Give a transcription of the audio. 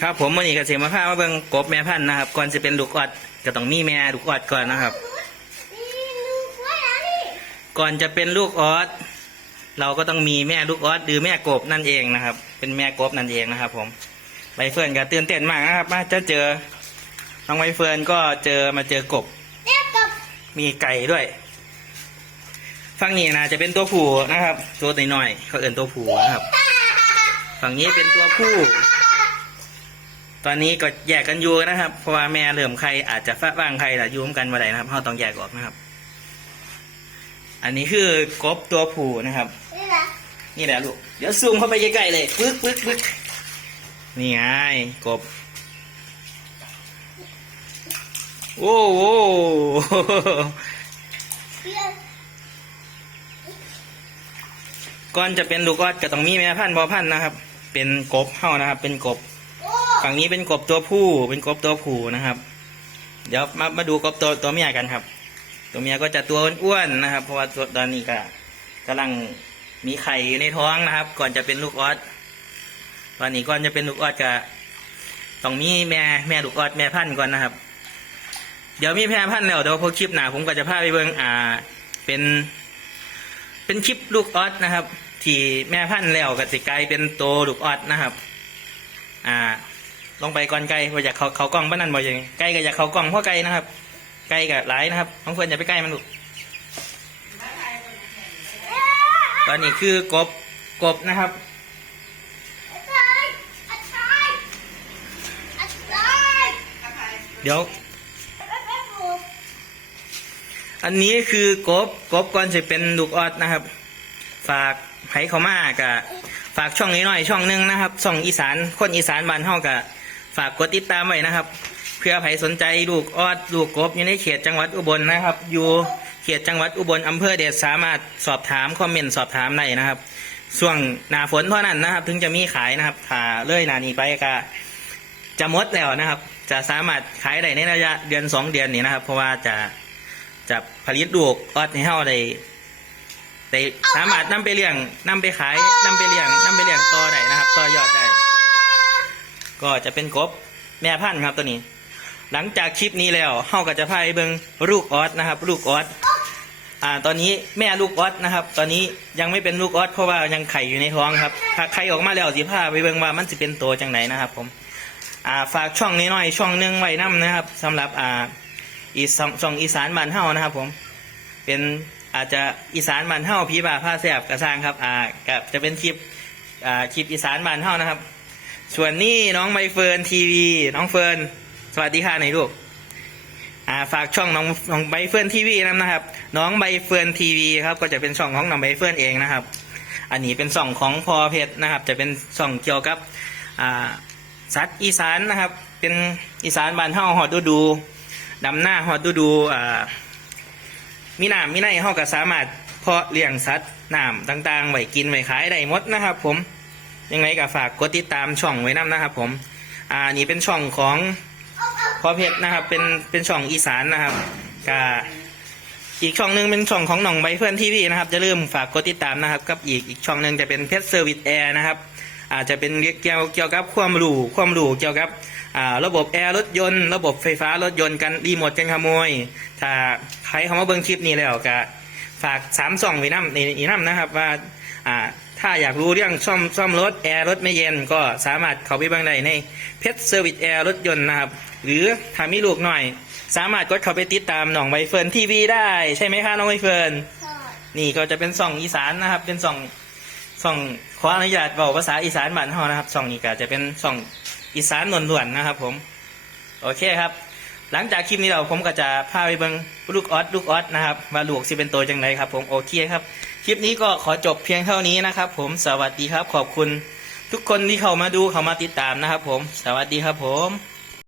ครับผมวันนี้ก็เสียมาพามาเบิ่งกบแม่พันธุ์นะครับ ก่อนจะเป็นลูกออดก็ต้องมีแม่ลูกออดก่อนนะครับนี่ลูกว่าอะไรนี่ก่อนจะเป็นลูกออสเราก็ต้องมีแม่ลูกออสหรือแม่กบนั่นเองนะครับ เป็นแม่กบนั่นเองนะครับ ผมใบเฟิร์นก็ตื่นเต้นมากนะครับมาจะเจอน้องใบเฟิร์นก็เจอมาเจอกบเรียกกับมีไก่ด้วยฝั่งนี้นะจะเป็นตัวผู้นะครับ ตัวน้อยๆเขาเอื่นตัวผู้นะครับ ฝั่งนี้เป็นตัวผู้ ตอนนี้ก็แยกกันอยู่นะครับ เพราะว่าแม่เหลื่อมไข่อาจจะฟ้าบ้างไข่ละอยุ่มกันมาได้นะครับเราต้องแยกออกนะครับ อันนี้คือกบตัวผู้นะครับ นี่แหละนี่แหละลูกเดี๋ยวซูมเข้าไปใกล้ๆเลยปึ๊กปึ๊กปึ๊กนี่ไงกบ โอ้โหเรียกก่อนจะเป็นลูกออดก็ต้องมีแม่พันธุ์พ่อพันธุ์นะครับ เป็นกบเฮ้านะครับ เป็นกบโอ้ ฝั่งนี้เป็นกบตัวผู้ เป็นกบตัวผู้นะครับ เดี๋ยวมามาดูกบตัวตัวเมียกันครับ ตัวเมียก็จะตัวอ้วนๆนะครับ เพราะว่าตัวตอนนี้ก็กำลังมีไข่อยู่ในท้องนะครับ ก่อนจะเป็นลูกออสตอนนี้ก่อนจะเป็นลูกออสก็ต้องมีแม่แม่ลูกออสแม่พันธุ์ก่อนนะครับ เดี๋ยวมีแม่พันธุ์แล้วเดี๋ยวพอคลิปหนาผมก็จะพาไปเบิ่งอ่าเป็น เป็นคลิปลูกออสนะครับ ที่แม่พันธุ์แล้วก็สิกลายเป็นโตลูกออสนะครับ อ่า ลงไปก่อนไก่ว่าอยากเขาเขากล้องบ้านนั่นบ่อย่างไก่ก็อยากเขากล้องเพราะไก่นะครับ ไก่ก็หลายนะครับน้องเฟิร์นอย่าไปใกล้มันลูกตอนนี้คือกบกบนะครับเดี๋ยว อันนี้คือกบกบก่อนจะเป็นลูกออดนะครับ ฝากไผเขามากะฝากช่องนี้หน่อยช่องหนึงนะครับ ช่องอีสานคนอีสานบ้านเฮากะ ฝากกดติดตามไว้นะครับ เพื่อใครสนใจลูกออดลูกกบอยู่ในเขตจังหวัดอุบลนะครับ อยู่เขตจังหวัดอุบลอำเภอเดชสามารถสอบถามคอมเมนต์สอบถามได้นะครับช่วงหนาฝนเท่านั้นนะครับ ถึงจะมีขายนะครับถ้าเลื่อยนานี้ไปก็จะหมดแล้วนะครับ จะสามารถขายได้ในระยะเดือนสองเดือนนี้นะครับ เพราะว่าจะจะผลิตลูกออดให้เฮาได้ได้สามารถนำไปเลี้ยงนำไปขายนำไปเลี้ยงนำไปเลี้ยงต่อได้นะครับ ต่อยอดได้ ก็จะเป็นกบแม่พันธุ์ครับตัวนี้ หลังจากคลิปนี้แล้วเฮาก็จะพาไปเบิ่งลูกออสนะครับ ลูกออสอ่าตอนนี้แม่ลูกออสนะครับ ตอนนี้ยังไม่เป็นลูกออสเพราะว่ายังไข่อยู่ในท้องครับ ถ้าไข่ออกมาแล้วสิพาไปเบิ่งว่ามันสิเป็นโตจังไหนนะครับ ผมอ่าฝากช่องนี้หน่อยช่องหนึงไว้นํนะครับสำหรับอ่าอีสองช่องอีสานบ้านเฮานะครับ ผม เป็นอาจจะอีสานบ้านเฮาพี่บ่าผ้าแสบกระสร้างครับอ่ากับจะเป็นคลิปอ่าคลิปอีสานบ้านเฮานะครับ ส่วนนี้น้องใบเฟิร์นทีวีน้องเฟิร์นสวัสดีค่ะหน่อยลูกอ่าฝากช่องน้องน้องใบเฟิร์นทีวีนะครับ น้องใบเฟิร์นทีวีครับก็จะเป็นช่องของน้องใบเฟิร์นเองนะครับ อันนี้เป็นช่องของพอเพชรนะครับ จะเป็นช่องเกี่ยวกับอ่าสัตว์อีสานนะครับ เป็นอีสานบ้านเฮาหอดดูดูดำหน้าหอดดูดูอ่ามีน้ำมีในเฮาก็สามารถเพาะเลี้ยงสัตว์น้ำต่างๆไว้กินไว้ขายได้หมดนะครับ ผม ยังไงก็ฝากกดติดตามช่องไว้นํนะครับผมอ่านี่เป็นช่องของพ่อเพชรนะครับ เป็นเป็นช่องอีสานนะครับก็อีกช่องหนึงเป็นช่องของหน่องใบเพื่อนทีวีนะครับจะเริ่าลืมฝากกดติดตามนะครับกับอีกอีกช่องหนึ่งจะเป็นเพชรเซอร์วิสแอร์นะครับอาจจะเป็นเกี่ยวเกี่ยวกับความรู้ความรู้เกี่ยวกับอ่าระบบแอร์รถยนต์ระบบไฟฟ้ารถยนต์กันรีโมทกันขโมย ถ้าใครเข้ามาเบิ่งคลิปนี้แล้วก็ฝากสามช่องไว้น้ำในอีน้ำนะครับว่าอ่า ถ้าอยากรู้เรื่องซ่อมซ่อมรถแอร์รถไม่เย็น ก็สามารถเข้าไปเบิ่งได้ในเพชรเซอร์วิสแอร์รถยนต์นะครับ หรือถ้ามีลูกหน่อย สามารถกดเข้าไปติดตามน้องใบเฟิร์นทีวีได้ใช่ไหมคะน้องใบเฟิร์นใช่นี่ก็จะเป็นส่องอีสานนะครับ เป็นส่องส่องขออนุญาตบอกภาษาอีสานบ้านเฮานะครับส่องนี้ก็จะเป็นส่องอีสานล้วนๆนะครับ ผม โอเคครับ หลังจากคลิปนี้เราผมก็จะพาไปเบิ่งลูกออสลูกออสนะครับว่าลูกสิเป็นตัวจังไรครับ ผมโอเคครับ คลิปนี้ก็ขอจบเพียงเท่านี้นะครับ ผมสวัสดีครับ ขอบคุณ ทุกคนที่เข้ามาดูเข้ามาติดตามนะครับ ผม สวัสดีครับผม